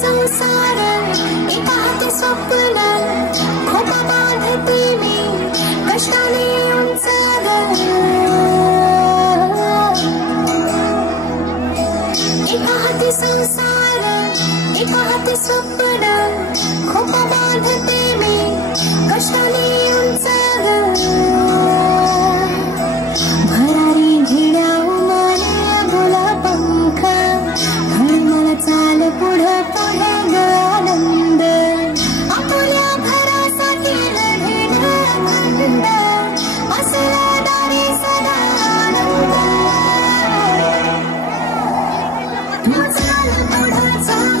संसार एका हाती स्वप्न खोपा बांधते मी कष्टाने उंच एका हाती संसार एका हाती स्वप्न खोपा बांधते मी कष्टाने उंच भरारी झिड्या उमाले बोला पंख मला चाल पुढे पुढे आनंद आपल्या घरासाठी लढेन अखंड असला दारी सदा आनंद तू चाल पुढे चाल